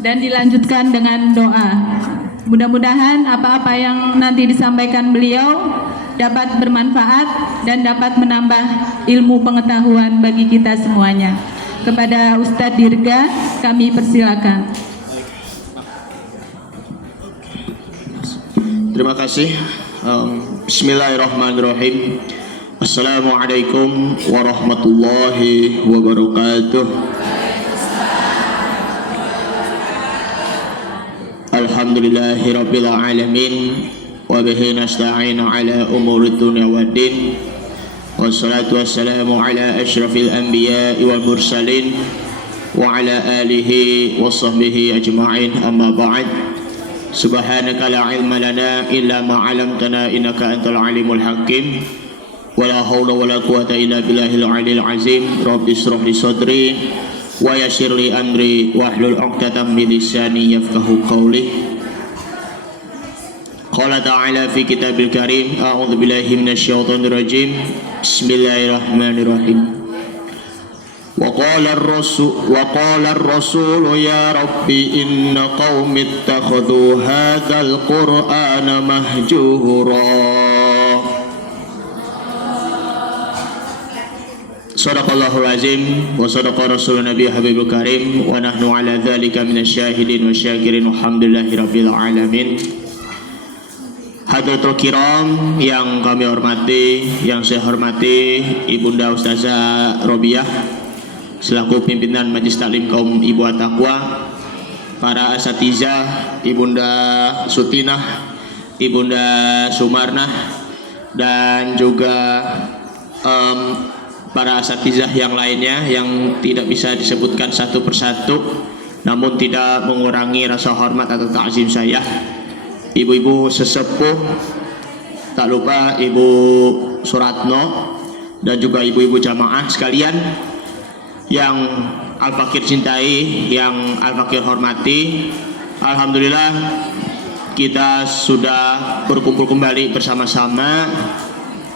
dan dilanjutkan dengan doa. Mudah-mudahan apa-apa yang nanti disampaikan beliau dapat bermanfaat dan dapat menambah ilmu pengetahuan bagi kita semuanya. Kepada Ustadz Dirga, kami persilakan. Terima kasih. Bismillahirrahmanirrahim. Assalamualaikum warahmatullahi wabarakatuh. Alhamdulillahirabbil alamin wa bihi nasta'inu ala umuri dunya waddin. Wassalatu wassalamu ala asyrafil anbiya'i wal mursalin wa ala alihi wa sahbihi ajma'in, amma ba'd. Subhanaka la ilma lana illa ma 'allamtana innaka antal alimul hakim. Wala haula wala quwata illa billahil aliyil azim. Rabbi ishrah li sadri wa yassir li amri wahlul 'uqdatam min lisani yafqahu qawli. Qala ta'ala fi kitabil karim, a'udzu billahi minasyaitonir rajim. Bismillahirrahmanirrahim. Wa qala ar-rasul ya rabbi inna qaumi ittakhadhu hadzal qur'ana mahjura. Sadaqallahul azim wa sadaqa rasulun nabi habibul karim wa nahnu ala dzalika minasyahidin wa syakirin walhamdulillahi rabbil alamin. Hadratul kiram yang kami hormati, yang saya hormati Ibunda Ustazah Robiah selaku pimpinan Majelis Taklim Kaum Ibu At-Taqwa, para asatizah Ibunda Sutinah, Ibunda Sumarnah, dan juga para asatizah yang lainnya yang tidak bisa disebutkan satu persatu, namun tidak mengurangi rasa hormat atau ta'zim saya. Ibu-ibu sesepuh, tak lupa Ibu Suratno, dan juga ibu-ibu jamaah sekalian yang Al-Fakir cintai, yang Al-Fakir hormati. Alhamdulillah kita sudah berkumpul kembali bersama-sama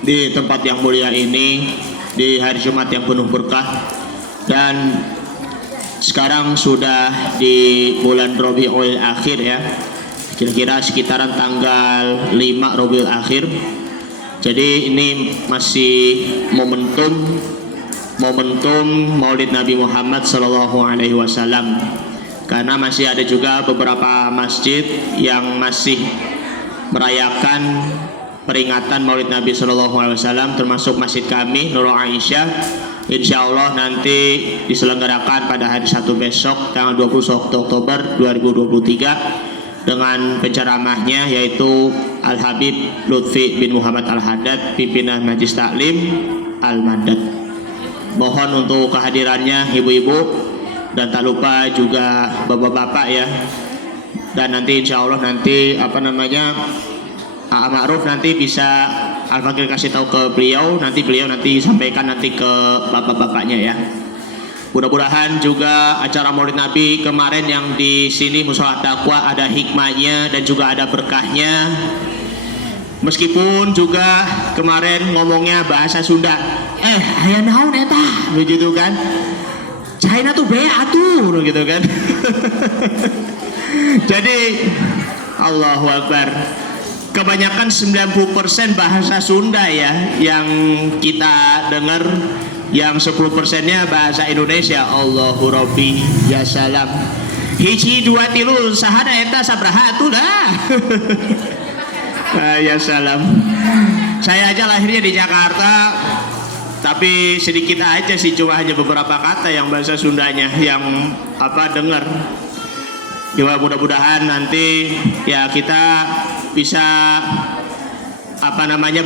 di tempat yang mulia ini, di hari Jumat yang penuh berkah, dan sekarang sudah di bulan Rabiul Akhir ya, kira-kira sekitaran tanggal 5 Rabiul Akhir. Jadi ini masih momentum Maulid Nabi Muhammad Sallallahu Alaihi Wasallam, karena masih ada juga beberapa masjid yang masih merayakan peringatan Maulid Nabi Sallallahu Alaihi Wasallam, termasuk masjid kami Nurul Aisyah. Insya Allah nanti diselenggarakan pada hari Sabtu besok tanggal 21 Oktober 2023 dengan penceramahnya yaitu Al Habib Lutfi bin Muhammad Al Haddad, pimpinan Majelis Taklim Al Madad. Mohon untuk kehadirannya ibu-ibu, dan tak lupa juga bapak-bapak ya. Dan nanti insya Allah nanti Pak Ma'ruf nanti bisa Al-Fakir kasih tahu ke beliau, nanti beliau nanti sampaikan nanti ke bapak-bapaknya ya. Mudah-mudahan juga acara Maulid Nabi kemarin yang di sini Mushola Taqwa ada hikmahnya dan juga ada berkahnya. Meskipun juga kemarin ngomongnya bahasa Sunda, aya naon eta, begitu kan? China tuh bea atuh, gitu kan? Jadi Allahu Akbar. Kebanyakan 90% bahasa Sunda ya yang kita dengar, yang 10%-nya bahasa Indonesia. Allahu Rabbi ya salam. Hiji dua tilu sahada eta sabraha atuh dah. Ya salam. Saya aja lahirnya di Jakarta, tapi sedikit aja sih, cuma hanya beberapa kata yang bahasa Sundanya yang dengar. Ya mudah-mudahan nanti ya kita bisa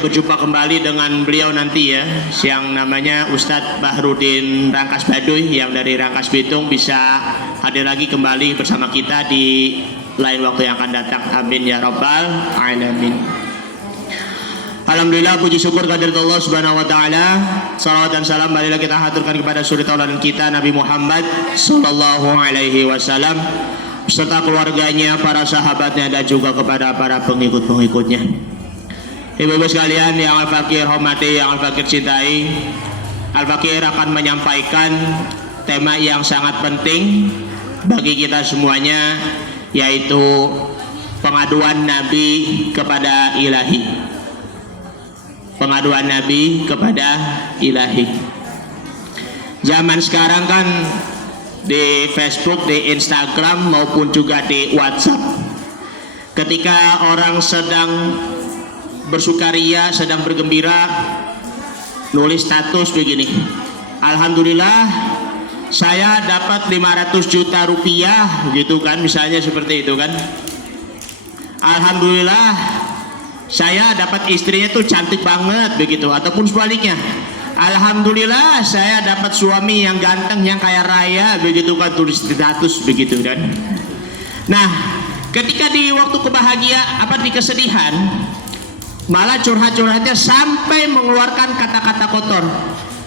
berjumpa kembali dengan beliau nanti ya, yang namanya Ustadz Bahrudin Rangkas Baduy yang dari Rangkas Bitung, bisa hadir lagi kembali bersama kita di lain waktu yang akan datang. Amin ya rabbal alamin. Alhamdulillah, puji syukur kehadirat Allah Subhanahu wa taala. Salawat dan salam marilah kita haturkan kepada suri tauladan kita Nabi Muhammad sallallahu alaihi wasallam beserta keluarganya, para sahabatnya, dan juga kepada para pengikut-pengikutnya. Ibu-ibu sekalian yang Al-Fakir hormati, yang Al-Fakir cintai, Al-Fakir akan menyampaikan tema yang sangat penting bagi kita semuanya, yaitu pengaduan Nabi kepada Ilahi. Pengaduan Nabi kepada Ilahi. Zaman sekarang kan di Facebook, di Instagram maupun juga di WhatsApp, ketika orang sedang bersukaria, sedang bergembira, nulis status begini, alhamdulillah saya dapat 500 juta rupiah gitu kan, misalnya seperti itu kan. Alhamdulillah saya dapat istrinya tuh cantik banget begitu, ataupun sebaliknya, alhamdulillah saya dapat suami yang ganteng, yang kaya raya begitu kan, tulis status begitu kan. Nah, ketika di waktu kebahagiaan di kesedihan, malah curhat-curhatnya sampai mengeluarkan kata-kata kotor.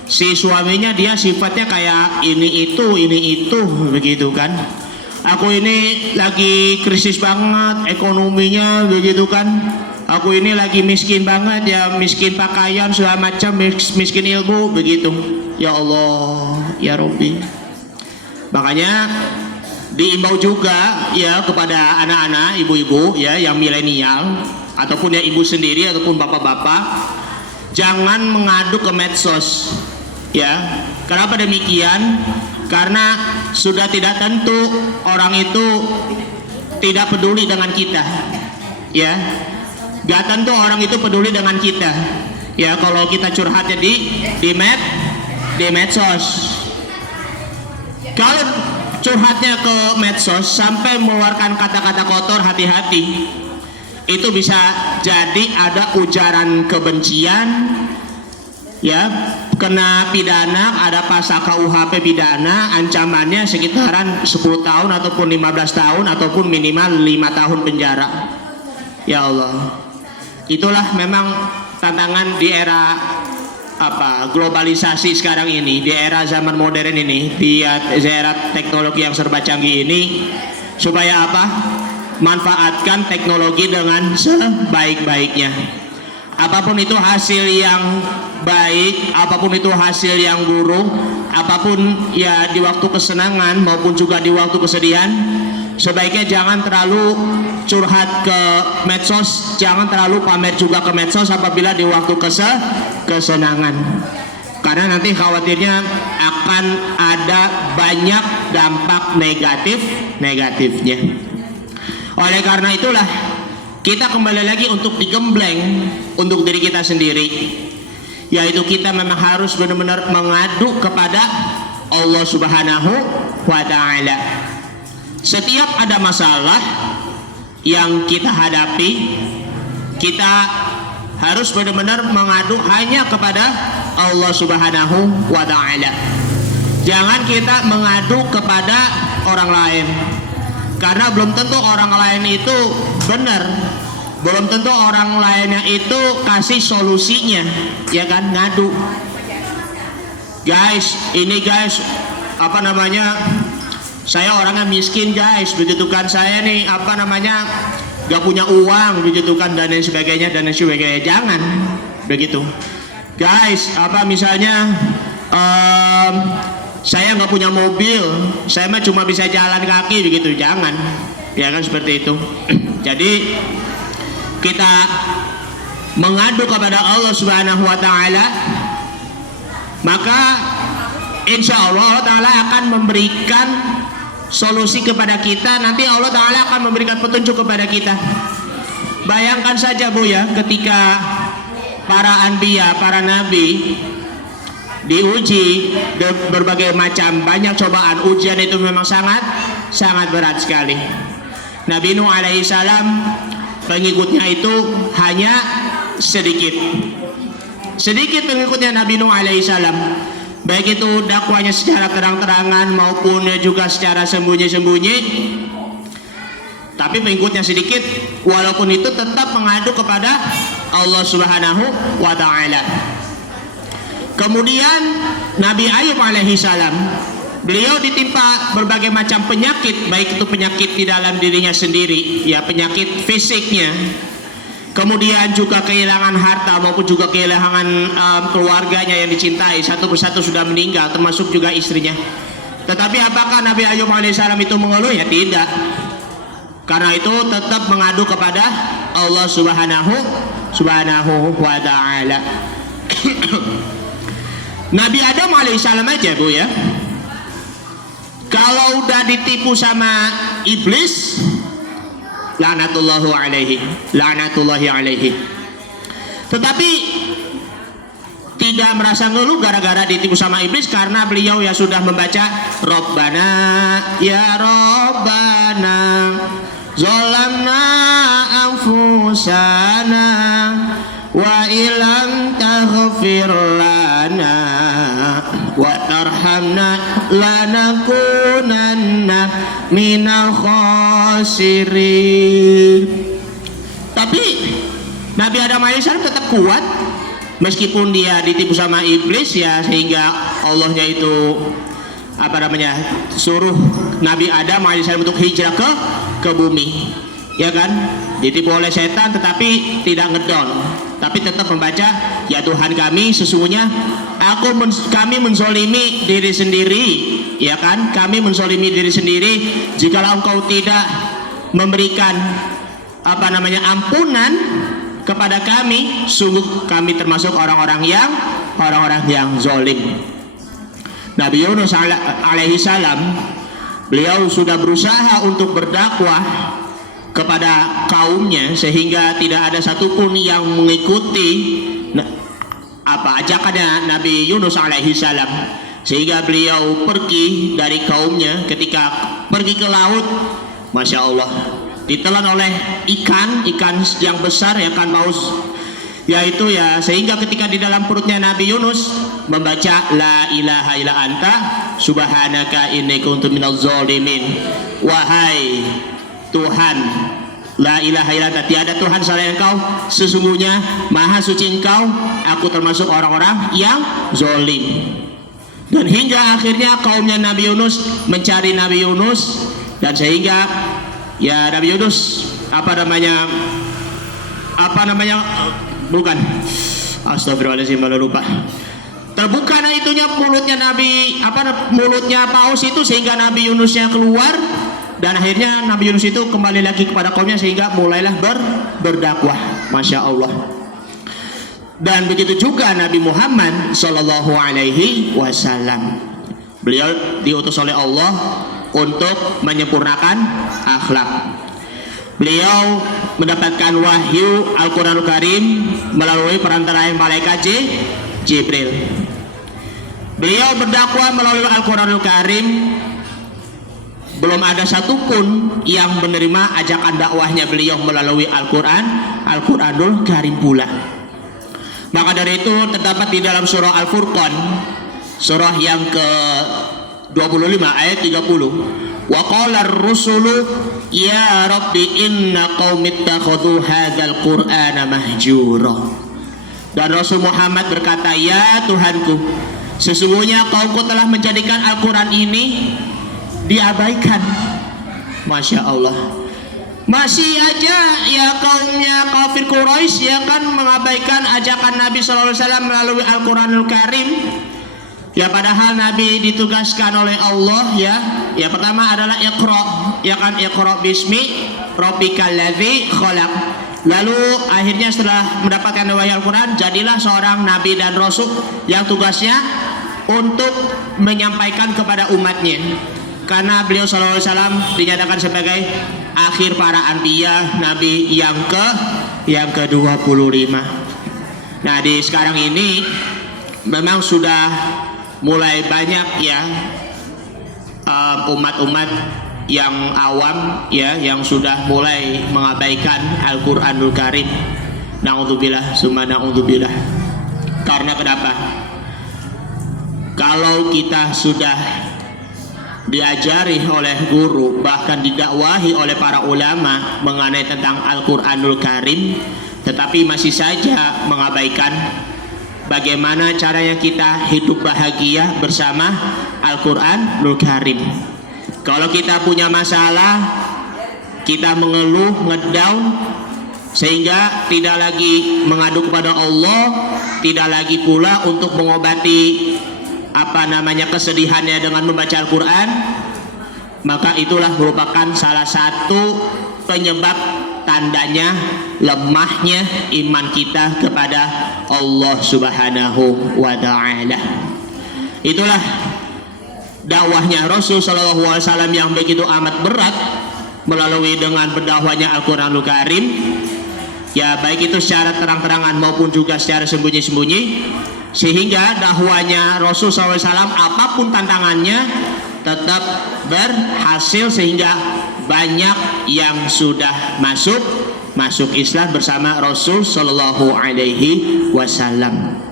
Si suaminya dia sifatnya kayak ini itu begitu kan. Aku ini lagi krisis banget ekonominya begitu kan. Aku ini lagi miskin banget ya, miskin pakaian segala macam, miskin ilmu begitu. Ya Allah, ya Rabbi. Makanya diimbau juga ya kepada anak-anak, ibu-ibu ya yang milenial, ataupun ya ibu sendiri ataupun bapak-bapak, jangan mengadu ke medsos ya. Kenapa demikian? Karena sudah tidak tentu orang itu tidak peduli dengan kita ya. Gak tentu orang itu peduli dengan kita ya, kalau kita curhatnya di medsos. Kalau curhatnya ke medsos sampai mengeluarkan kata-kata kotor, hati-hati. Itu bisa jadi ada ujaran kebencian ya, kena pidana, ada pasal KUHP pidana, ancamannya sekitaran 10 tahun ataupun 15 tahun ataupun minimal 5 tahun penjara. Ya Allah, itulah memang tantangan di era globalisasi sekarang ini, di era zaman modern ini, di era teknologi yang serba canggih ini, supaya manfaatkan teknologi dengan sebaik-baiknya. Apapun itu hasil yang baik, apapun itu hasil yang buruk, apapun ya di waktu kesenangan maupun juga di waktu kesedihan, sebaiknya jangan terlalu curhat ke medsos, jangan terlalu pamer juga ke medsos apabila di waktu kesenangan. Karena nanti khawatirnya akan ada banyak dampak negatifnya. Oleh karena itulah kita kembali lagi untuk digembleng untuk diri kita sendiri, yaitu kita memang harus benar-benar mengadu kepada Allah Subhanahu wa Ta'ala. Setiap ada masalah yang kita hadapi, kita harus benar-benar mengadu hanya kepada Allah Subhanahu wa Ta'ala. Jangan kita mengadu kepada orang lain, karena belum tentu orang lain itu benar, belum tentu orang lainnya itu kasih solusinya, ya kan, ngadu. Guys, ini guys, saya orangnya miskin guys, begitu kan, saya nih gak punya uang begitu kan, dan lain sebagainya. Jangan begitu guys. Misalnya saya nggak punya mobil, saya mah cuma bisa jalan kaki begitu, jangan, ya kan, seperti itu. Jadi kita mengadu kepada Allah Subhanahu wa Ta'ala, maka insya Allah Ta'ala akan memberikan solusi kepada kita. Nanti Allah Ta'ala akan memberikan petunjuk kepada kita. Bayangkan saja Bu ya, ketika para anbiya, para nabi diuji berbagai macam banyak cobaan, ujian itu memang sangat berat sekali. Nabi Nuh alaihissalam pengikutnya itu hanya sedikit pengikutnya Nabi Nuh alaihissalam, baik itu dakwanya secara terang-terangan maupun juga secara sembunyi-sembunyi. Tapi pengikutnya sedikit, walaupun itu tetap mengadu kepada Allah Subhanahu wa Ta'ala. Kemudian Nabi Ayub alaihissalam, beliau ditimpa berbagai macam penyakit, baik itu penyakit di dalam dirinya sendiri, ya penyakit fisiknya, kemudian juga kehilangan harta maupun juga kehilangan keluarganya yang dicintai, satu persatu sudah meninggal, termasuk juga istrinya. Tetapi apakah Nabi Ayub alaihissalam itu mengeluh? Ya tidak. Karena itu tetap mengadu kepada Allah Subhanahu wa ta'ala. Nabi Adam alaihissalam aja Bu ya, kalau udah ditipu sama iblis, laknatullahi alaihi. Tetapi tidak merasa ngeluh gara-gara ditipu sama iblis, karena beliau ya sudah membaca Rabbana ya Rabbana zalamna anfusana wa ilam taghfir lana wa tarhamna lanakunanna minal khasirin. Tapi Nabi Adam alaihissalam tetap kuat meskipun dia ditipu sama iblis ya, sehingga Allahnya itu suruh Nabi Adam alaihissalam untuk hijrah ke bumi, ya kan? Ditipu oleh setan tetapi tidak ngedon, tapi tetap membaca ya Tuhan kami, sesungguhnya kami menzolimi diri sendiri, ya kan? Kami menzolimi diri sendiri jikalau engkau tidak memberikan ampunan kepada kami, sungguh kami termasuk orang-orang yang zolim. Nabi Yunus alaihi salam, beliau sudah berusaha untuk berdakwah kepada kaumnya sehingga tidak ada satupun yang mengikuti ajakannya Nabi Yunus alaihi salam, sehingga beliau pergi dari kaumnya. Ketika pergi ke laut, masya Allah, ditelan oleh ikan yang besar, ikan paus, yaitu ya, sehingga ketika di dalam perutnya Nabi Yunus membaca la ilaha illa anta subhanaka inni kuntu minaz zalimin. Wahai Tuhan, la ilaha illa anta, tiada Tuhan selain Engkau, sesungguhnya maha suci Engkau, aku termasuk orang-orang yang zalim. Dan hingga akhirnya kaumnya Nabi Yunus mencari Nabi Yunus, dan sehingga ya Nabi Yunus bukan, astagfirullahaladzim, malu lupa. Terbuka mulutnya paus itu, sehingga Nabi Yunusnya keluar, dan akhirnya Nabi Yunus itu kembali lagi kepada kaumnya, sehingga mulailah berdakwah, masya Allah. Dan begitu juga Nabi Muhammad Sallallahu Alaihi Wasallam, beliau diutus oleh Allah untuk menyempurnakan akhlak. Beliau mendapatkan wahyu Al-Quranul Karim melalui perantaraan malaikat Jibril. Beliau berdakwah melalui Al-Quranul Karim, belum ada satupun yang menerima ajakan dakwahnya beliau melalui Al-Quranul Karim pula. Maka dari itu terdapat di dalam surah Al-Furqan, surah yang ke-25 ayat 30, wa qala ar-rusulu ya rabbi inna qaumi ittakhadhu hadzal qur'ana mahjura. Dan Rasul Muhammad berkata, ya Tuhanku, sesungguhnya kaumku telah menjadikan Al-Quran ini diabaikan. Masya Allah, masih aja ya kaumnya kafir Quraisy ya kan mengabaikan ajakan Nabi SAW melalui Al-Quranul Karim. Ya padahal Nabi ditugaskan oleh Allah ya pertama adalah Iqra, ya kan, Iqra bismi rabbikal ladzi khalaq. Lalu akhirnya setelah mendapatkan wahyu Al-Quran, jadilah seorang nabi dan rasul yang tugasnya untuk menyampaikan kepada umatnya, karena beliau SAW dinyatakan sebagai akhir para anbiya, nabi yang ke-25. Nah di sekarang ini memang sudah mulai banyak ya umat-umat yang awam ya yang sudah mulai mengabaikan Al-Quranul Karim. Na'udzubillah summa na'udzubillah. Karena kenapa? Kalau kita sudah diajari oleh guru, bahkan didakwahi oleh para ulama mengenai tentang Al-Quranul Karim, tetapi masih saja mengabaikan, bagaimana caranya kita hidup bahagia bersama Al-Quranul Karim. Kalau kita punya masalah, kita mengeluh, ngedown, sehingga tidak lagi mengadu kepada Allah, tidak lagi pula untuk mengobati kesedihannya dengan membaca Al-Quran, maka itulah merupakan salah satu penyebab tandanya lemahnya iman kita kepada Allah Subhanahu wa Ta'ala. Itulah dakwahnya Rasul Shallallahu Alaihi Wasallam yang begitu amat berat melalui dengan berdakwahnya Al-Quranul Karim, ya baik itu secara terang-terangan maupun juga secara sembunyi-sembunyi, sehingga dakwahnya Rasul SAW apapun tantangannya tetap berhasil, sehingga banyak yang sudah masuk Islam bersama Rasul Shallallahu Alaihi Wasallam.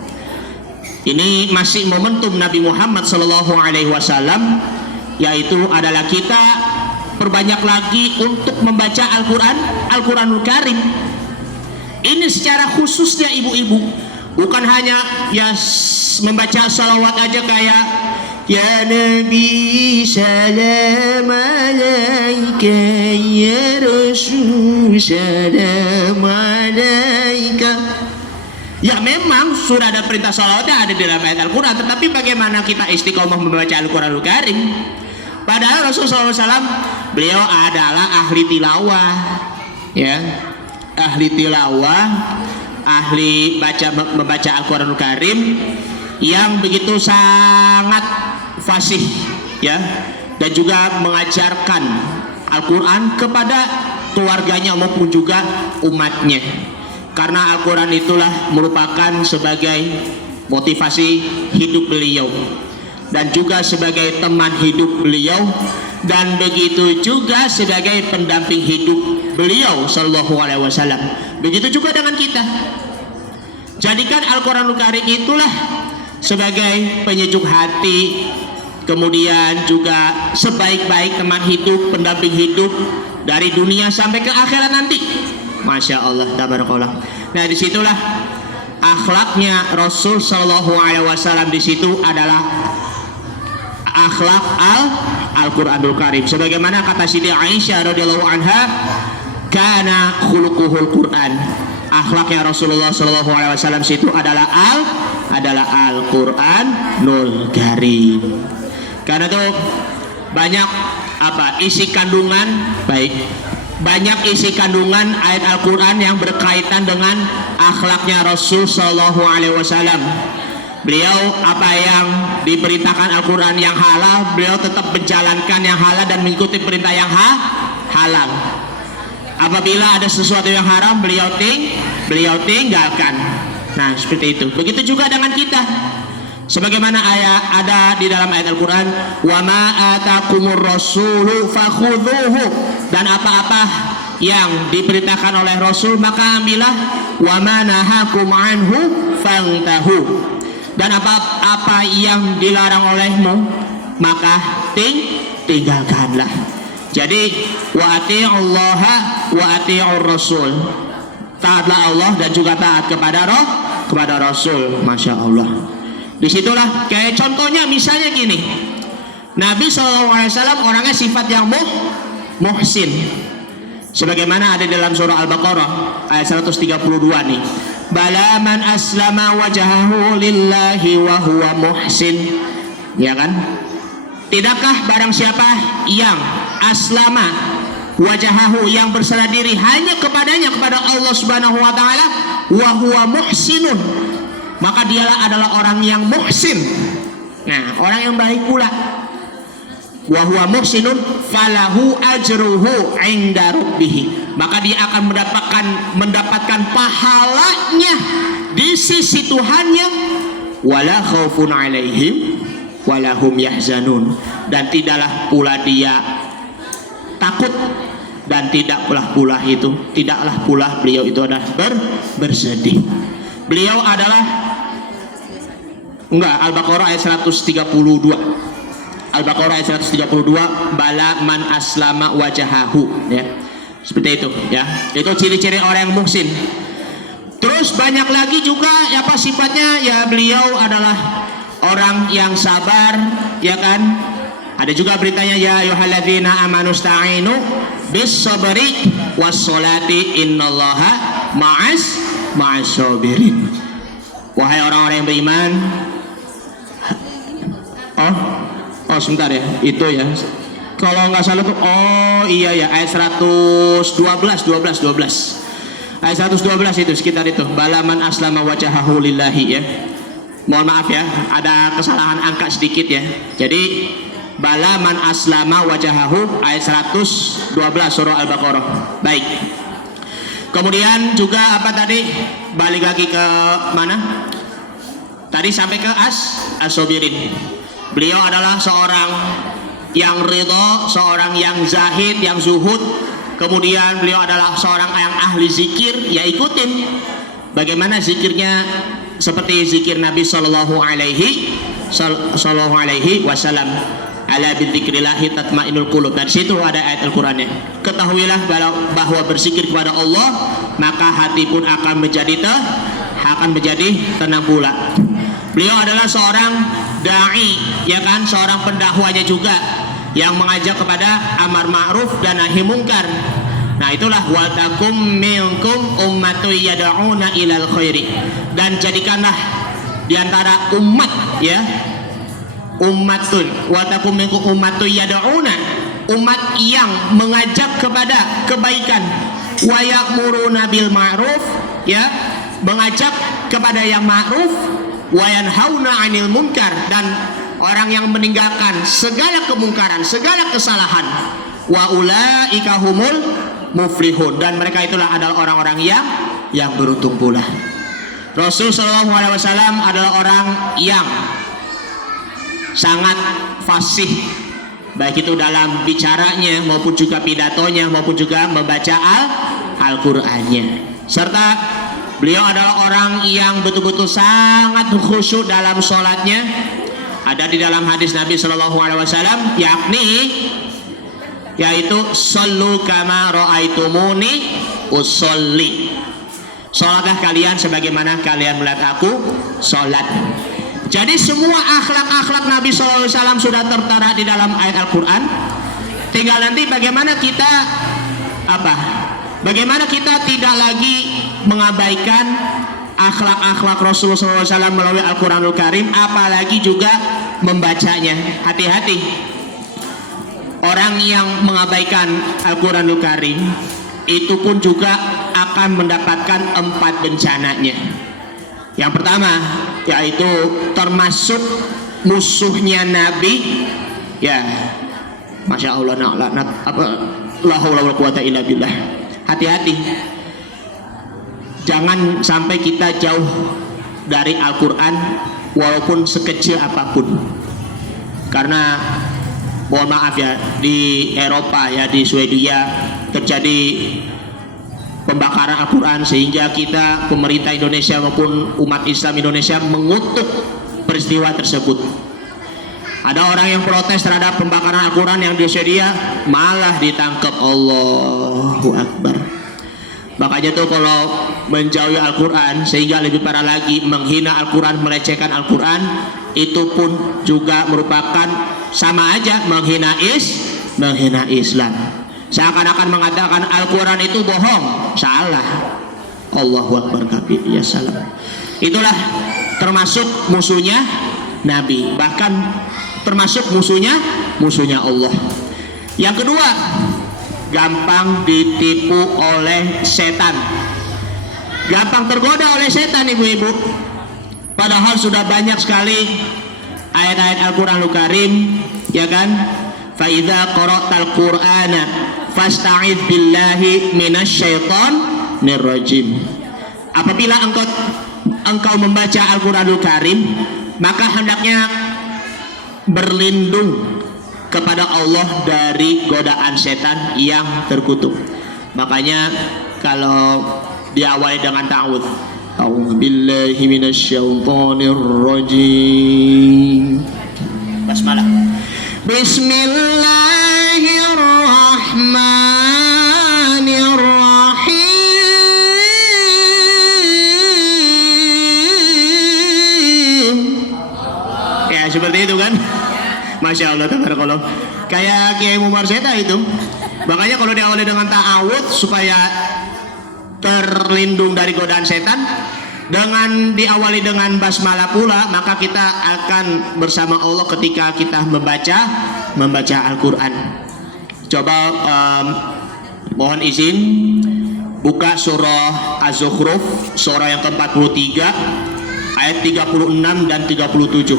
Ini masih momentum Nabi Muhammad Shallallahu Alaihi Wasallam, yaitu adalah kita perbanyak lagi untuk membaca Al-Quranul Karim. Ini secara khususnya ibu-ibu, bukan hanya ya membaca salawat aja kayak ya Nabi salam alaika, ya Rasul salam alaika. Ya memang sudah ada perintah salawatnya ada di dalam ayat Al-Quran, tetapi bagaimana kita istiqomah membaca Al-Quranul Karim? Padahal Rasulullah SAW beliau adalah ahli tilawah, ya, ahli tilawah, ahli membaca Al-Quranul Karim yang begitu sangat fasih, ya, dan juga mengajarkan Al-Quran kepada keluarganya maupun juga umatnya. Karena Al-Quran itulah merupakan sebagai motivasi hidup beliau dan juga sebagai teman hidup beliau, dan begitu juga sebagai pendamping hidup beliau Sallallahu Alaihi Wasallam. Begitu juga dengan kita. Jadikan Al-Quranul Karim itulah sebagai penyejuk hati, kemudian juga sebaik-baik teman hidup, pendamping hidup dari dunia sampai ke akhirat nanti. Masya Allah, tabarakallah. Nah, disitulah akhlaknya Rasul Shallallahu Alaihi Wasallam. Di situ adalah akhlak Al-Quranul Karim. Sebagaimana kata Siti Aisyah radhiyallahu anha, kana khuluquhul Quran. Akhlaknya Rasulullah Shallallahu Alaihi Wasallam situ adalah Al-Quranul Karim. Karena itu banyak isi kandungan banyak isi kandungan ayat Al-Quran yang berkaitan dengan akhlaknya Rasul Sallallahu Alaihi Wasallam. Beliau apa yang diperintahkan Al-Quran yang halal, beliau tetap menjalankan yang halal dan mengikuti perintah yang halal. Apabila ada sesuatu yang haram, beliau tinggalkan. Nah, seperti itu. Begitu juga dengan kita. Sebagaimana ada di dalam ayat Al-Quran, wa ma atakumur rasulu fakhudhuhu, dan apa-apa yang diperintahkan oleh Rasul maka ambillah, wa ma nahakum anhu fantahu, dan apa-apa yang dilarang olehmu maka tinggalkanlah. Jadi wa ati'ullaha wa ati'ur rasul, taatlah Allah dan juga taat kepada Rasul. Masya Allah. Disitulah kayak contohnya misalnya gini, Nabi SAW orangnya sifat yang muhsin, sebagaimana ada dalam surah Al-Baqarah ayat 132 nih, bala man aslama wajahahu lillahi wa huwa muhsin, ya kan? Tidakkah barang siapa yang aslama wajahahu, yang berserah diri hanya kepadanya, kepada Allah Subhanahu wa Ta'ala, wa huwa muhsinun, maka dialah adalah orang yang muhsin. Nah, orang yang baik pula. Wa huwa muhsinun falahu ajruhu 'inda rabbih, maka dia akan mendapatkan pahalanya di sisi Tuhannya. Wala khaufun 'alaihim wala hum yahzanun, dan tidaklah pula dia takut, dan tidaklah pula beliau itu adalah bersedih. Beliau adalah Al-Baqarah ayat 132. Al-Baqarah ayat 132, bala man aslama wajahahu, ya. Seperti itu, ya. Itu ciri-ciri orang yang muhsin. Terus banyak lagi juga apa sifatnya, ya beliau adalah orang yang sabar, ya kan? Ada juga beritanya, ya ayyuhalladzina amanu sta'inu bis sabri was sholati innallaha ma'as sabirin. Wahai orang-orang yang beriman, Oh sebentar ya, itu ya. Kalau nggak salah tuh, oh iya ya, ayat 112. Ayat 112 itu sekitar itu. Balaman aslama wajahahu lillahi ya. Mohon maaf ya, ada kesalahan angka sedikit ya. Jadi balaman aslama wajahahu ayat 112 surah Al-Baqarah. Baik. Kemudian juga apa tadi? Balik lagi ke mana? Tadi sampai ke as-sobirin. Beliau adalah seorang yang ridho, seorang yang zahid, yang zuhud. Kemudian beliau adalah seorang yang ahli zikir. Ya ikutin bagaimana zikirnya, seperti zikir Nabi Sallallahu Alaihi Wasallam. Ala bidzikrillahi tatmainnul qulub. Dan situ ada ayat Al-Qur'annya. Ketahuilah bahwa berzikir kepada Allah maka hati pun akan menjadi tenang pula. Beliau adalah seorang dai, ya kan, seorang pendakwahnya juga yang mengajak kepada amar ma'ruf dan nahi mungkar. Nah itulah wa takum minkum ummatun yad'una ilal khairi. Dan jadikanlah diantara umat ya, ummatun wa takum minkum ummatun yad'una, umat yang mengajak kepada kebaikan, wa ya'muruna bil ma'ruf ya, mengajak kepada yang ma'ruf, wa yanhauna 'anil munkar, dan orang yang meninggalkan segala kemungkaran, segala kesalahan. Wa ulaika humul muflihun, dan mereka itulah adalah orang-orang yang beruntung pula. Rasul sallallahu alaihi wasallam adalah orang yang sangat fasih, baik itu dalam bicaranya maupun juga pidatonya maupun juga membaca Al-Qur'annya. Serta beliau adalah orang yang betul-betul sangat khusyuk dalam sholatnya. Ada di dalam hadis Nabi Shallallahu Alaihi Wasallam, yaitu sallu kama ra'aitumuni usolli. Sholatlah kalian sebagaimana kalian melihat aku sholat. Jadi semua akhlak-akhlak Nabi Shallallahu Alaihi Wasallam sudah tertera di dalam ayat Al-Quran. Tinggal nanti bagaimana kita bagaimana kita tidak lagi mengabaikan akhlak-akhlak Rasulullah SAW melalui Al-Quranul Karim, apalagi juga membacanya. Hati-hati orang yang mengabaikan Al-Quranul Karim, itu pun juga akan mendapatkan 4 bencananya. Yang pertama yaitu termasuk musuhnya Nabi ya. Masya Allah, la haula wala quwata illa billah. Hati-hati, jangan sampai kita jauh dari Al-Quran walaupun sekecil apapun. Karena mohon maaf ya, di Eropa ya, di Swedia terjadi pembakaran Al-Quran, sehingga kita, pemerintah Indonesia maupun umat Islam Indonesia, mengutuk peristiwa tersebut. Ada orang yang protes terhadap pembakaran Al-Quran yang di Swedia, malah ditangkap. Allahu Akbar. Makanya tuh kalau menjauhi Al-Quran, sehingga lebih parah lagi menghina Al-Quran, melecehkan Al-Quran, itu pun juga merupakan sama aja menghina Islam. Seakan-akan mengatakan Al-Quran itu bohong. Salah. Allahu Akbar kabir, ya salam. Itulah termasuk musuhnya Nabi, bahkan termasuk musuhnya Allah. Yang kedua, gampang ditipu oleh setan, gampang tergoda oleh setan, ibu-ibu. Padahal sudah banyak sekali ayat-ayat Al-Quranul Karim, ya kan? Fa idza qara'tal Qur'ana fasta'idz billahi minasyaitonir rajim. Apabila engkau membaca Al-Quranul Karim, maka hendaknya berlindung kepada Allah dari godaan setan yang terkutuk. Makanya kalau diawali dengan ta'awudz, a'udzubillahi minasyaitonir rajim, basmalah, bismillahirrahmanirrahim. Ya seperti itu kan. Masya Allah, tabarakallah. Kayak Kiai Mubarseta itu. Makanya kalau diawali dengan ta'awudz supaya terlindung dari godaan setan, Dengan diawali dengan basmalah pula, maka kita akan bersama Allah ketika kita membaca Al-Quran. Coba mohon izin buka surah Az-Zukhruf, surah yang ke-43 ayat 36 dan 37.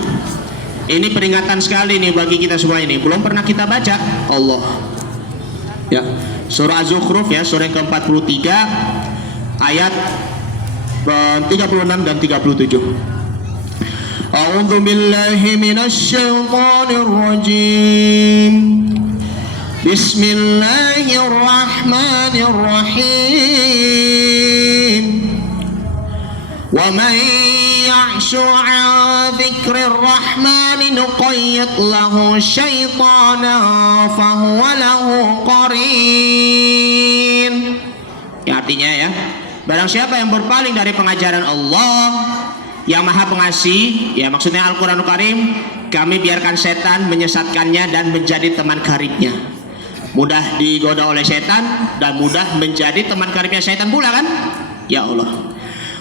Ini peringatan sekali nih bagi kita semua, ini belum pernah kita baca. Allah ya, surah Az-Zukhruf ya, surah yang ke-43 ayat 36 dan 37. A'udzu billahi minasy syaithanir rajim. Bismillahirrahmanirrahim. Wa man ya'shu 'an dzikrir rahmani nuqayyid lahu syaitanan fahuwa lahu qarin. Ya, artinya ya, barang siapa yang berpaling dari pengajaran Allah yang Maha Pengasih, ya maksudnya Al-Quranul Karim, kami biarkan setan menyesatkannya dan menjadi teman karibnya. Mudah digoda oleh setan dan mudah menjadi teman karibnya setan pula kan? Ya Allah.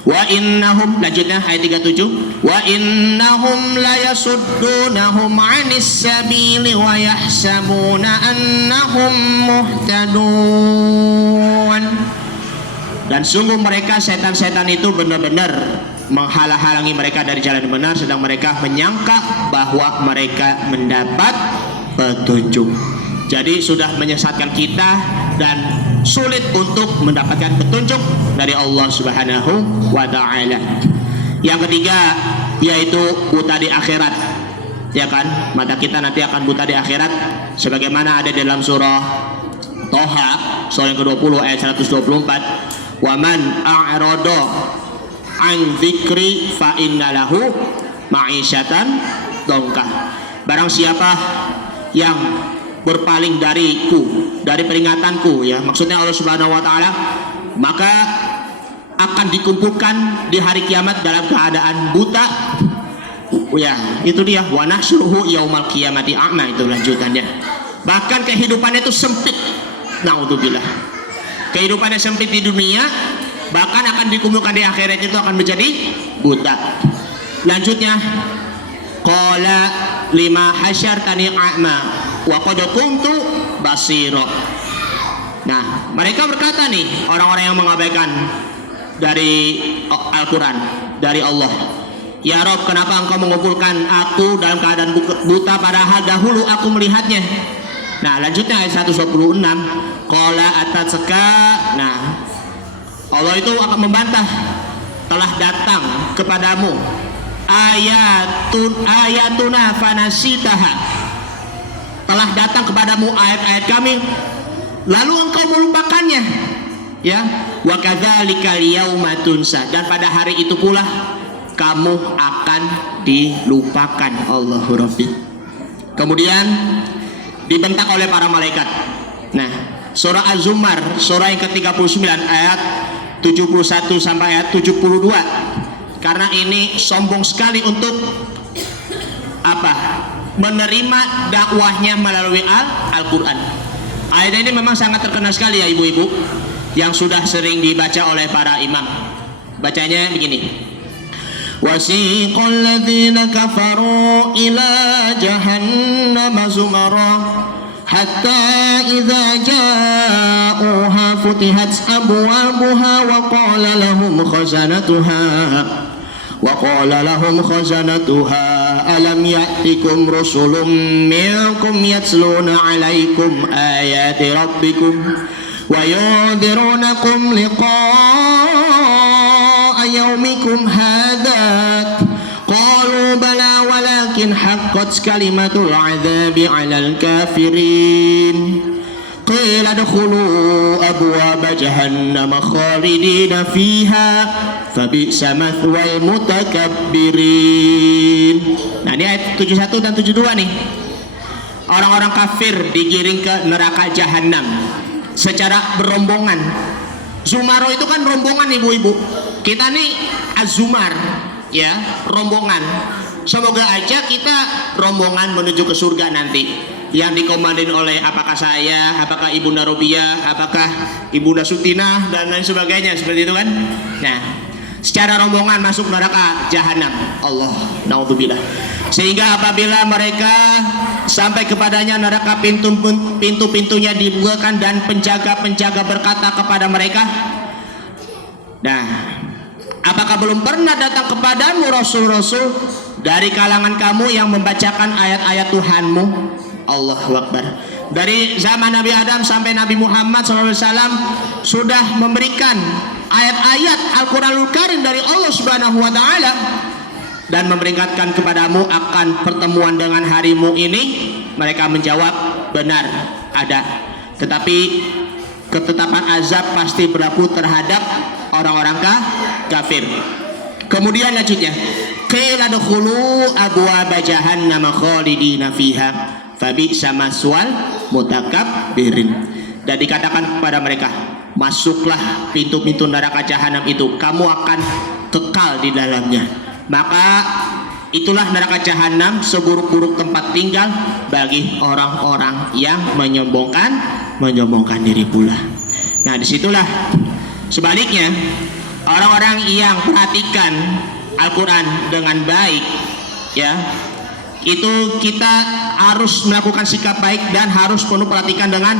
Wa innahum, lanjutnya ayat 37. Wa innahum la yasuddunahum 'anis sabili wa yahsabuna annahum muhtadun. Dan sungguh mereka setan-setan itu benar-benar menghalang-halangi mereka dari jalan yang benar, sedang mereka menyangka bahwa mereka mendapat petunjuk. Jadi sudah menyesatkan kita dan sulit untuk mendapatkan petunjuk dari Allah Subhanahu wa ta'ala. Yang ketiga yaitu buta di akhirat, ya kan? Mata kita nanti akan buta di akhirat sebagaimana ada dalam surah Toha, surah yang ke-20 ayat 124. Wa man a'rada an dzikri fa innalahu ma'isyatan dongka. Barang siapa yang berpaling dariku, dari peringatanku, ya maksudnya Allah Subhanahu wa ta'ala, maka akan dikumpulkan di hari kiamat dalam keadaan buta. Ya, itu dia, wa nahsyuruhu yaumal qiyamati a'ma, itu lanjutannya. Bahkan kehidupannya itu sempit. Naudzubillah. Kehidupannya sempit di dunia, bahkan akan dikumpulkan di akhirat itu akan menjadi buta. Lanjutnya, qala lima hasyartani a'ma wa qad kuntu basira. Nah, mereka berkata nih, orang-orang yang mengabaikan dari Al-Quran, dari Allah, ya Rob, kenapa engkau mengumpulkan aku dalam keadaan buta padahal dahulu aku melihatnya? Nah, lanjutnya ayat 126, qala atatsaka. Nah, Allah itu akan membantah, telah datang kepadamu ayatuna fanasitaha, telah datang kepadamu ayat-ayat kami lalu engkau melupakannya, ya. Wa kadzalikal yauma tunsa, dan pada hari itu pula kamu akan dilupakan. Allahu Rabbi. Kemudian dibentak oleh para malaikat. Nah, surah Az-Zumar, surah yang ke-39 ayat 71 sampai ayat 72. Karena ini sombong sekali untuk apa? Menerima dakwahnya melalui Al-Quran. Ayat ini memang sangat terkenal sekali ya ibu-ibu, yang sudah sering dibaca oleh para imam. Bacanya begini. Wasiqal ladzina kafaru ila jahannama zumara hatta idza ja'uha futihat abwabuha wa qala lahum khazanatuha alam ya'tikum rusulun minkum yatluna 'alaikum ayati rabbikum wa yunzirunakum liqa'a yaumikum hadza qalu bala walakin haqqat kalimatul 'adzabi 'alal kafirin qila adkhulu abwaaba jahannam khalidina fiha fabi'sa mathwal mutakabbirin. Nah, ini ayat 71 dan 72 nih. Orang-orang kafir digiring ke neraka jahanam secara berombongan. Zumaro itu kan rombongan ibu-ibu. Kita nih Az-Zumar, ya, rombongan. Semoga aja kita rombongan menuju ke surga nanti, yang dikomandin oleh apakah saya, apakah Ibunda Robiah, apakah Ibunda Sutinah dan lain sebagainya, seperti itu kan. Nah, secara rombongan masuk neraka jahanam. Allah, naudzubillah. Sehingga apabila mereka sampai kepadanya neraka, pintu-pintunya dibukakan dan penjaga-penjaga berkata kepada mereka, nah, apakah belum pernah datang kepadamu rasul-rasul dari kalangan kamu yang membacakan ayat-ayat Tuhanmu? Allahu Akbar. Dari zaman Nabi Adam sampai Nabi Muhammad SAW sudah memberikan ayat-ayat Al-Quranul Karim dari Allah Subhanahu wa Ta'ala dan memperingatkan kepadamu akan pertemuan dengan harimu ini. Mereka menjawab, benar, ada, tetapi ketetapan azab pasti berlaku terhadap orang-orang kafir. Kemudian lanjutnya, qila dukhulu abwaaba jahannam khalidina fiha fabi'sa maswal mutakabbirin. Dan dikatakan kepada mereka, masuklah pintu-pintu neraka jahanam itu, kamu akan kekal di dalamnya. Maka itulah neraka jahanam, seburuk-buruk tempat tinggal bagi orang-orang yang menyombongkan diri pula. Nah, disitulah sebaliknya, orang-orang yang perhatikan Al-Quran dengan baik, ya, itu kita harus melakukan sikap baik dan harus penuh perhatikan dengan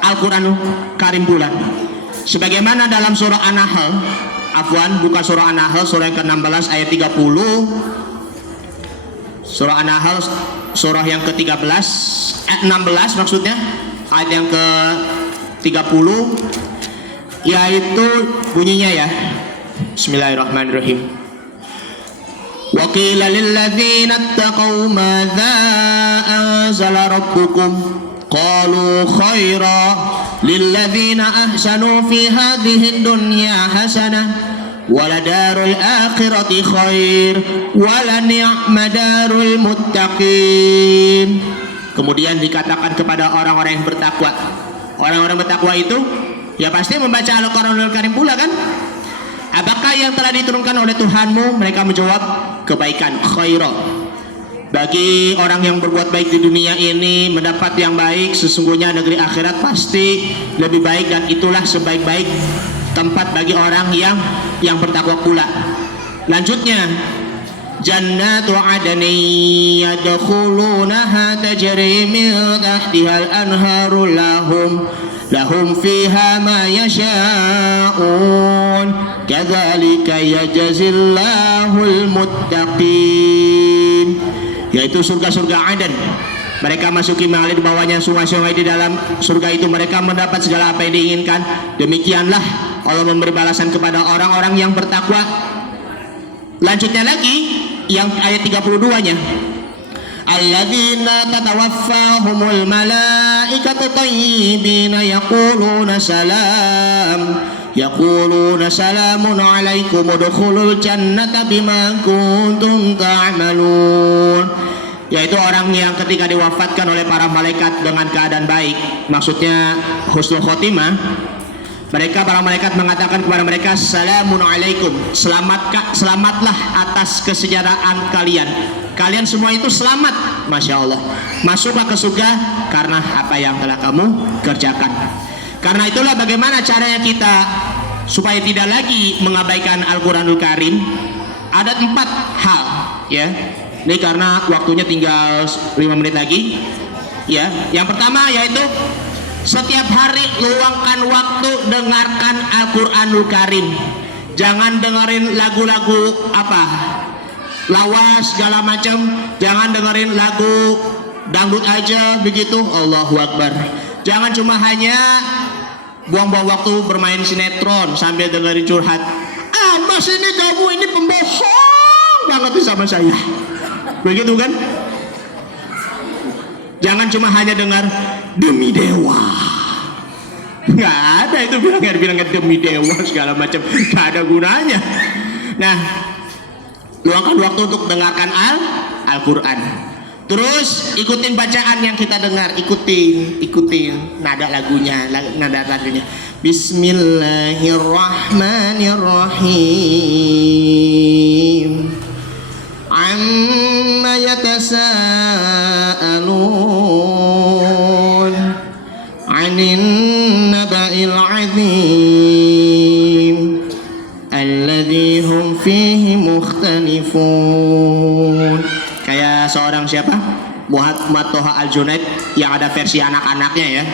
Al-Quranul Karim pula. Sebagaimana dalam surah An-Nahl, bukan surah An-Nahl, surah yang ke-16 ayat 30. Surah An-Nahl surah yang ke-13 16 maksudnya, ayat yang ke-30, yaitu bunyinya ya, bismillahirrahmanirrahim. Wa qila lil ladzina ittaqaw madza anzala rabbukum qalu khaira lil ladzina ahsanu fi hadhihi dunya hasanah wala darul akhirati khair wala ni'ma darul muttaqin. Kemudian dikatakan kepada orang-orang yang bertakwa. Orang-orang bertakwa itu ya pasti membaca Al-Quranul Karim pula kan? Apakah yang telah diturunkan oleh Tuhanmu? Mereka menjawab, kebaikan, khaira. Bagi orang yang berbuat baik di dunia ini mendapat yang baik, sesungguhnya negeri akhirat pasti lebih baik, dan itulah sebaik-baik tempat bagi orang yang bertakwa pula. Lanjutnya, jannatu adnin yadkhulunaha tajri min tahtiha al-anharu lahum fiha ma yasha'un kadzalika yajzillahul muttaqin. Yaitu surga-surga Aden. Mereka masuki mengalir di bawahnya sungai-sungai. Di dalam surga itu mereka mendapat segala apa yang diinginkan. Demikianlah Allah memberi balasan kepada orang-orang yang bertakwa. Lanjutnya lagi yang ayat 32-nya, alladzina tatawaffahumul malaikatu tayyibina yaquluna salamun alaikum udkhulul jannata bima kuntum ta'malun. Yaitu orang yang ketika diwafatkan oleh para malaikat dengan keadaan baik, maksudnya husnul khotimah, mereka para malaikat mengatakan kepada mereka, salamun alaikum, selamatlah atas kesejahteraan kalian. Kalian semua itu selamat, masya Allah, masuklah ke surga karena apa yang telah kamu kerjakan. Karena itulah bagaimana caranya kita supaya tidak lagi mengabaikan Al-Quranul Karim. Ada 4 hal, ya. Ini karena waktunya tinggal 5 menit lagi, ya. Yang pertama yaitu setiap hari luangkan waktu dengarkan Al-Quranul Karim. Jangan dengerin lagu-lagu lawas segala macam. Jangan dengerin lagu dangdut aja begitu. Allahu Akbar. Jangan cuma hanya buang-buang waktu bermain sinetron sambil dengerin curhat. Mas ini kamu ini pembohong banget sama saya. Begitu kan? Jangan cuma hanya dengar demi dewa. Nggak ada itu bilangnya demi dewa segala macam, nggak ada gunanya. Nah, luangkan waktu untuk dengarkan Al-Quran. Terus ikutin bacaan yang kita dengar, ikutin nada lagunya. Bismillahirrahmanirrahim. Amma yatasaalun 'anil naba'il 'azim alladzi seorang siapa? Muhammad Toha Al-Junaid yang ada versi anak-anaknya ya.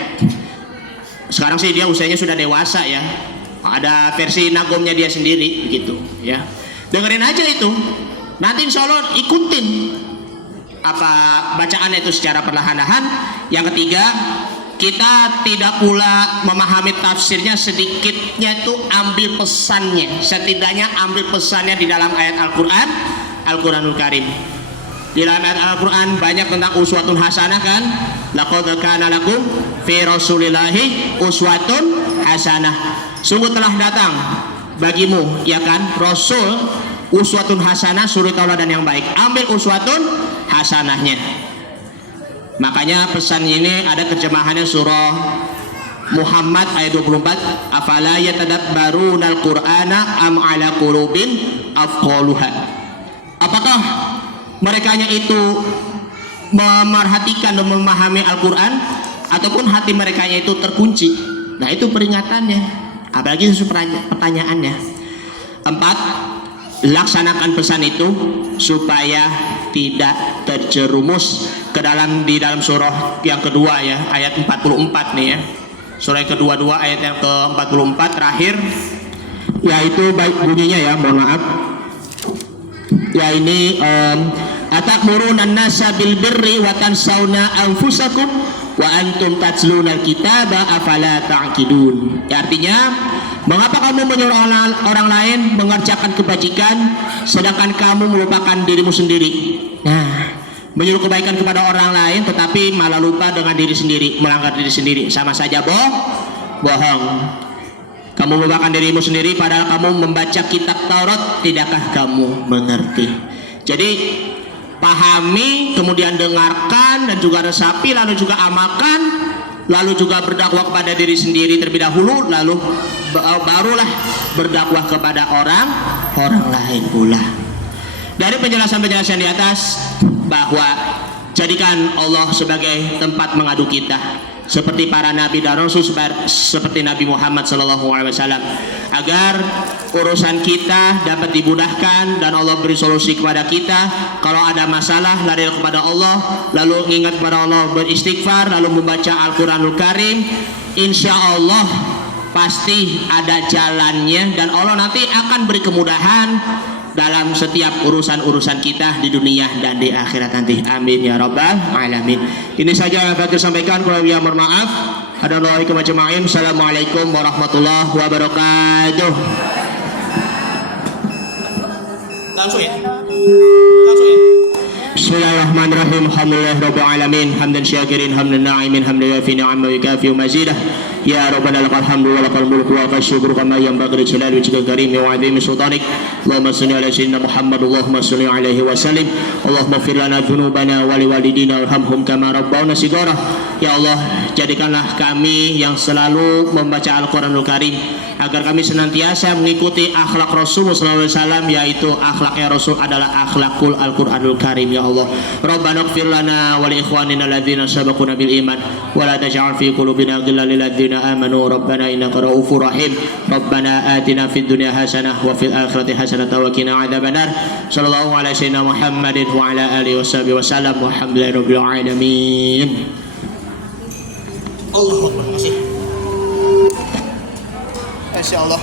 Sekarang sih dia usianya sudah dewasa ya. Ada versi nagomnya dia sendiri gitu ya. Dengerin aja itu. Nanti insya Allah ikutin apa bacaannya itu secara perlahan-lahan. Yang ketiga, kita tidak pula memahami tafsirnya, sedikitnya itu ambil pesannya, setidaknya ambil pesannya di dalam ayat Al-Quran, Al-Quranul Karim. Di dalam ayat Al-Quran banyak tentang uswatun hasanah kan, laqad kana lakum fi rasulillahi uswatun hasanah. Sungguh telah datang bagimu ya kan Rasul uswatun hasanah, suri tauladan yang baik. Ambil uswatun hasanahnya. Makanya pesan ini ada terjemahannya surah Muhammad ayat 24, afala yatadabbarunal qur'ana am ala qulubin afqaluha. Apakah merekanya itu memerhatikan dan memahami Al-Quran ataupun hati merekanya itu terkunci? Nah, itu peringatannya. Apalagi pertanyaannya. 4, laksanakan pesan itu supaya tidak terjerumus ke di dalam surah yang kedua ya, ayat 44 nih ya. Surah yang kedua ayat yang ke-44 terakhir, yaitu baik bunyinya ya, mohon maaf. Ya ini atakmuruna an-nasa bil birri wa tansawna anfusakum wa antum tatluna al-kitaba afala ta'qilun. Ya, artinya mengapa kamu menyuruh orang lain mengerjakan kebajikan sedangkan kamu melupakan dirimu sendiri? Nah, menyuruh kebaikan kepada orang lain tetapi malah lupa dengan diri sendiri, melanggar diri sendiri, sama saja bohong. Kamu melupakan dirimu sendiri padahal kamu membaca kitab Taurat, tidakkah kamu mengerti? Jadi pahami, kemudian dengarkan dan juga resapi, lalu juga amalkan, lalu juga berdakwah kepada diri sendiri terlebih dahulu, lalu barulah berdakwah kepada orang lain pula. Dari penjelasan-penjelasan di atas, bahwa jadikan Allah sebagai tempat mengadu kita, seperti para nabi dan rasul, seperti Nabi Muhammad SAW, agar urusan kita dapat dimudahkan dan Allah beri solusi kepada kita. Kalau ada masalah, lari kepada Allah, lalu ingat kepada Allah, beristighfar, lalu membaca Al-Quranul Karim. Insya Allah pasti ada jalannya dan Allah nanti akan beri kemudahan dalam setiap urusan-urusan kita di dunia dan di akhirat nanti. Amin ya rabbal alamin. Ini saja yang dapat saya sampaikan. Kalau yang mohon maaf. Assalamualaikum warahmatullahi wabarakatuh. Langsung ya. Bismillahirrahmanirrahim. Alhamdulillahirabbil alamin. Hamdan syakirin, hamdan na'imin, hamdan yafi ni'ama wa yukafi mazidah. Ya Rabbana lakal hamdu wa lakal mulku wa lakal syukru kama yanbaghi li jalali wajhikal karim wa 'azimi sultanik. Allahumma shalli ala sayyidina Muhammad, Allahumma shalli alaihi wa sallim. Allahumma ighfir lana dzunubana wa liwalidina warhamhum kama rabbawna shighara. Ya Allah, jadikanlah kami yang selalu membaca Al-Qur'anul Karim agar kami senantiasa mengikuti akhlak Rasulullah SAW, yaitu akhlaknya Rasul adalah akhlakul Al-Qur'anul Karim. Ya Allah, Rabbana ighfir lana wa li ikhwanina alladzina sabaquna bil iman wa la taj'al fi qulubina ghillan lil ladzina amanu rabbana innaka ra'ufur rahim. Rabbana atina fid dunya hasanah wa fil akhirati hasanah wa qina adzabannar. Sallallahu ala sayyidina Muhammadin wa ala alihi washabihi wasallam. Walhamdulillahirabbil alamin. Allahu akbar. Masya Allah.